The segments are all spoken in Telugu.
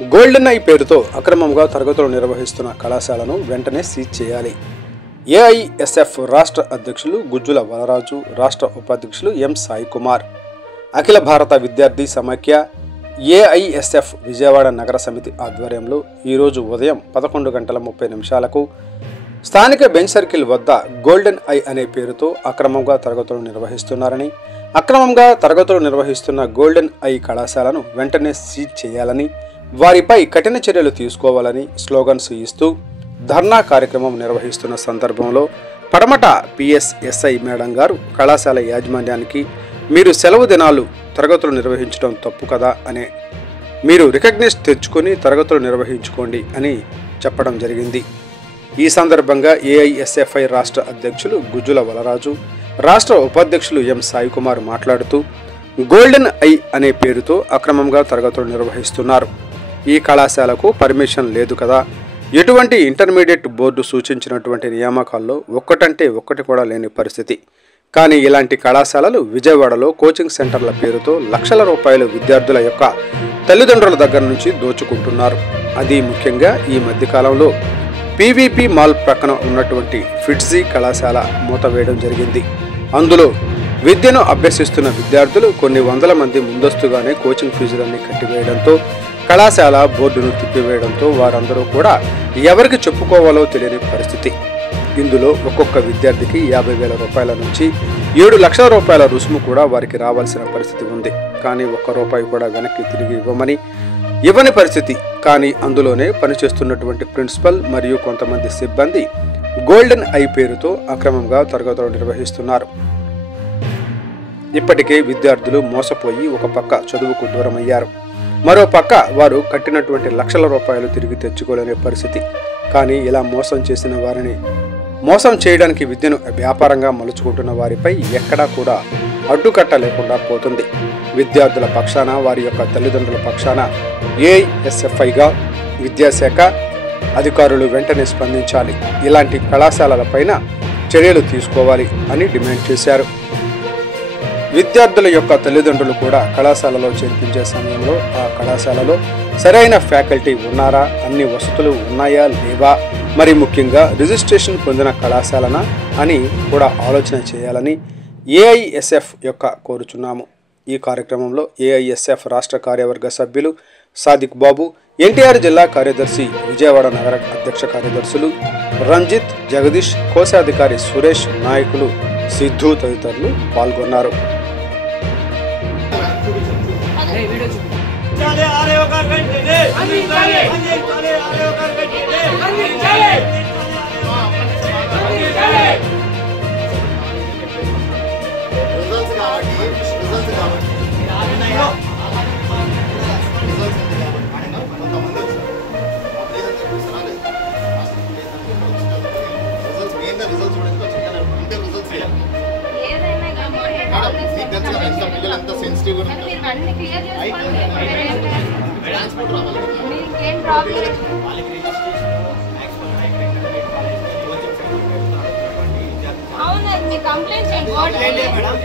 గోల్డెన్ ఐ పేరుతో అక్రమంగా తరగతులు నిర్వహిస్తున్న కళాశాలను వెంటనే సీజ్ చేయాలి. ఏఐఎస్ఎఫ్ రాష్ట్ర అధ్యక్షులు గుజ్జుల వలరాజు, రాష్ట్ర ఉపాధ్యక్షులు ఎం సాయి కుమార్, అఖిల భారత విద్యార్థి సమాఖ్య ఏఐఎస్ఎఫ్ విజయవాడ నగర సమితి ఆధ్వర్యంలో ఈరోజు ఉదయం 11:30 స్థానిక బెంచ్ సర్కిల్ వద్ద గోల్డెన్ ఐ అనే పేరుతో అక్రమంగా తరగతులు నిర్వహిస్తున్నారని, అక్రమంగా తరగతులు నిర్వహిస్తున్న గోల్డెన్ ఐ కళాశాలను వెంటనే సీజ్ చేయాలని, వారిపై కఠిన చర్యలు తీసుకోవాలని స్లోగన్స్ ఇస్తూ ధర్నా కార్యక్రమం నిర్వహిస్తున్న సందర్భంలో పడమట పిఎస్ఎస్ఐ మేడం గారు కళాశాల యాజమాన్యానికి మీరు సెలవు దినాలు తరగతులు నిర్వహించడం తప్పు కదా అనే, మీరు రికగ్నైజ్ తెచ్చుకొని తరగతులు నిర్వహించుకోండి అని చెప్పడం జరిగింది. ఈ సందర్భంగా ఏఐఎస్ఎఫ్ఐ రాష్ట్ర అధ్యక్షులు గుజ్జుల వలరాజు, రాష్ట్ర ఉపాధ్యక్షులు ఎం సాయి కుమార్ మాట్లాడుతూ గోల్డెన్ ఐ అనే పేరుతో అక్రమంగా తరగతులు నిర్వహిస్తున్నారు. ఈ కళాశాలకు పర్మిషన్ లేదు కదా, ఎటువంటి ఇంటర్మీడియట్ బోర్డు సూచించినటువంటి నియామకాల్లో ఒక్కటంటే ఒక్కటి కూడా లేని పరిస్థితి. కానీ ఇలాంటి కళాశాలలు విజయవాడలో కోచింగ్ సెంటర్ల పేరుతో లక్షల రూపాయలు విద్యార్థుల యొక్క తల్లిదండ్రుల దగ్గర నుంచి దోచుకుంటున్నారు. అది ముఖ్యంగా ఈ మధ్యకాలంలో పీవీపీ మాల్ ప్రక్కన ఉన్నటువంటి ఫిట్జీ కళాశాల మూతవేయడం జరిగింది. అందులో విద్యను అభ్యసిస్తున్న విద్యార్థులు కొన్ని వందల మంది ముందస్తుగానే కోచింగ్ ఫీజులన్నీ కట్టివేయడంతో కళాశాల బోర్డును తిప్పివేయడంతో వారందరూ కూడా ఎవరికి చెప్పుకోవాలో తెలియని పరిస్థితి. ఇందులో ఒక్కొక్క విద్యార్థికి 50,000 రూపాయల నుంచి 7 లక్షల రూపాయల రుసుము కూడా వారికి రావాల్సిన పరిస్థితి ఉంది. కానీ ₹1 కూడా వెనక్కి తిరిగి ఇవ్వని పరిస్థితి. కానీ అందులోనే పనిచేస్తున్నటువంటి ప్రిన్సిపల్ మరియు కొంతమంది సిబ్బంది గోల్డెన్ ఐ పేరుతో అక్రమంగా తరగతులు నిర్వహిస్తున్నారు. ఇప్పటికే విద్యార్థులు మోసపోయి ఒక పక్క చదువుకు దూరమయ్యారు, మరో పక్క వారు కట్టినటువంటి లక్షల రూపాయలు తిరిగి తెచ్చుకోలేని పరిస్థితి. కానీ ఇలా మోసం చేయడానికి విద్యను వ్యాపారంగా మలుచుకుంటున్న వారిపై ఎక్కడా కూడా అడ్డుకట్ట లేకుండా పోతుంది. విద్యార్థుల పక్షాన, వారి యొక్క తల్లిదండ్రుల పక్షాన ఏఐఎస్ఎఫ్ఐగా విద్యాశాఖ అధికారులు వెంటనే స్పందించాలి, ఇలాంటి కళాశాలలపైన చర్యలు తీసుకోవాలి అని డిమాండ్ చేశారు. విద్యార్థుల యొక్క తల్లిదండ్రులు కూడా కళాశాలలో చేర్పించే సమయంలో ఆ కళాశాలలో సరైన ఫ్యాకల్టీ ఉన్నారా, అన్ని వసతులు ఉన్నాయా లేవా, మరి ముఖ్యంగా రిజిస్ట్రేషన్ పొందిన కళాశాలనా అని కూడా ఆలోచన చేయాలని ఏఐఎస్ఎఫ్ యొక్క కోరుచున్నాము. ఈ కార్యక్రమంలో ఏఐఎస్ఎఫ్ రాష్ట్ర కార్యవర్గ సభ్యులు సాదిక్ బాబు, ఎన్టీఆర్ జిల్లా కార్యదర్శి, విజయవాడ నగర అధ్యక్ష కార్యదర్శులు రంజిత్, జగదీష్, కోశాధికారి సురేష్, నాయకులు సిద్ధు తదితరులు పాల్గొన్నారు.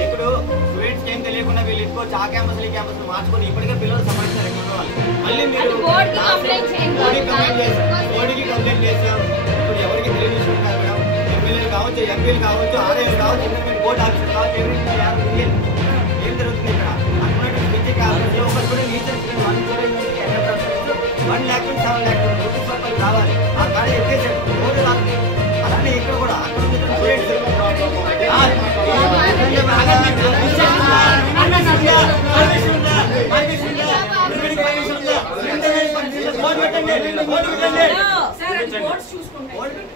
ఇప్పుడు స్టూడెంట్స్ ఏం తెలియకుండా వీళ్ళు ఇట్టుకోవచ్చు, ఆ క్యాంపస్ ఈ క్యాంపస్ మార్చుకొని ఇప్పటికే పిల్లలు సమాచారం ఎక్కువ మళ్ళీ మీరు బోర్డుకి కంప్లైంట్ చేసాం. ఇప్పుడు ఎవరికి తెలియజేసుకుంటారు మేడం, ఎమ్మెల్యేలు కావచ్చు, ఎంపీలు కావచ్చు, ఆర్ఐలు కావచ్చు, ఇంటర్మీడియట్ బోర్డు ఆఫీసర్ కావచ్చు, ఏం జరుగుతుంది ఇక్కడ అనుకున్నట్టు విద్య కావచ్చు. ఒకరు కూడా టీచర్ 1 lakh నుంచి 7 lakh రూపాయలు రావాలి. ఆ కాలేజ్ ఎక్కేసారు బోర్డు రావాలి. అలానే ఇక్కడ కూడా అక్కడ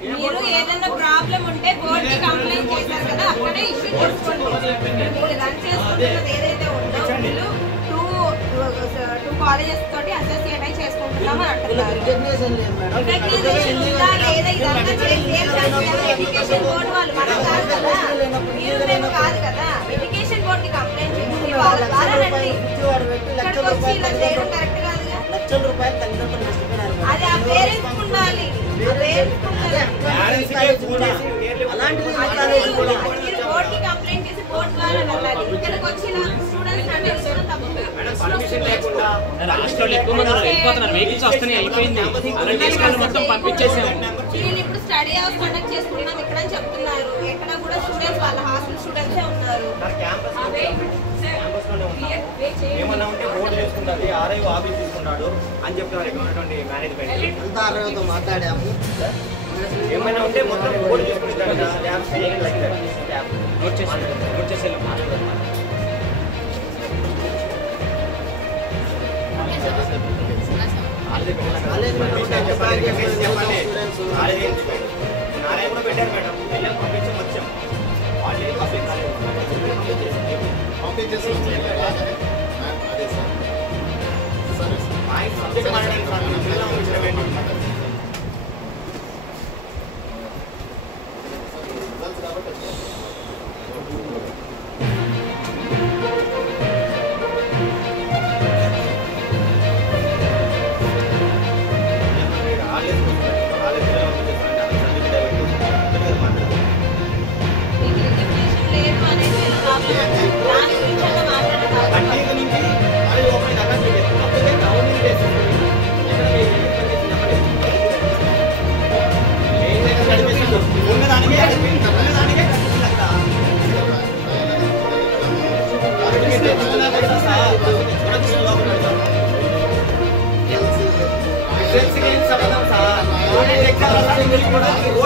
మీరు ఏదైనా ప్రాబ్లం ఉంటే బోర్డుకి కంప్లైంట్ చేశారు కదా, అక్కడే ఇష్యూ చేసుకోండి. మీరు రన్ చేసుకుంటున్నది ఏదైతే ఉందో వీళ్ళు 2 కాలేజెస్ తోటి అసోసియేట్ అయి చేసుకుంటున్నామని అంటున్నారు. రికగ్నైజేషన్ ఉందా లేదా ఇదంతా ఎడ్యుకేషన్ బోర్డు వాళ్ళు మనం కాదు కదా, మీరు మేము కాదు కదా. ఎడ్యుకేషన్ బోర్డుకి కంప్లైంట్ చేసి వాళ్ళ ద్వారా రండి. ఇక్కడికి వచ్చి ఇలా చేయడం కరెక్ట్ కాదుగా. అది ఆ పేరెంట్స్ ఉండాలి, మీరు బోర్డుకి కంప్లైంట్ చేసి బోర్డు ద్వారా వెళ్ళాలి. ఇక్కడికి వచ్చిన స్టూడెంట్స్ పర్మిషన్ లేకుండా రాష్ట్రంలో ఎక్కువ మంది వెళ్ళిపోతున్నారు, వెహికల్స్ వస్తున్నాయి, అయిపోయింది. అలాంటి స్కూల్ మొత్తం పంపించేసాము. వీళ్ళు ఇప్పుడు స్టడీ హౌస్ కండక్ట్ చేసుకుంటున్నాం ఇక్కడ అని చెప్తున్నారు. ఎక్కడ కూడా స్టూడెంట్స్ వాళ్ళ హాస్టల్ స్టూడెంట్సే ఉన్నారు. ఏమన్నా ఉంటే బోర్డు చేసుకుంటుంది, ఆర్ఐఓ ఆఫీస్ తీసుకున్నాడు అని చెప్తున్నారు ఇక్కడ ఉన్నటువంటి మేనేజ్మెంట్. ఆర్ఐఓతో మాట్లాడాము. ఏమైనా ఉంటే మొత్తం బోర్డు చేసుకుంటాడు. నోట్ చేసి నారాయణ కూడా పెట్టారు మేడం, పిల్లలు పంపించి వచ్చాం. వాళ్ళు సబ్జెక్ట్ మాట్లాడాలి సార్, పిల్లలు పంపించడం ఏంటి? కూడా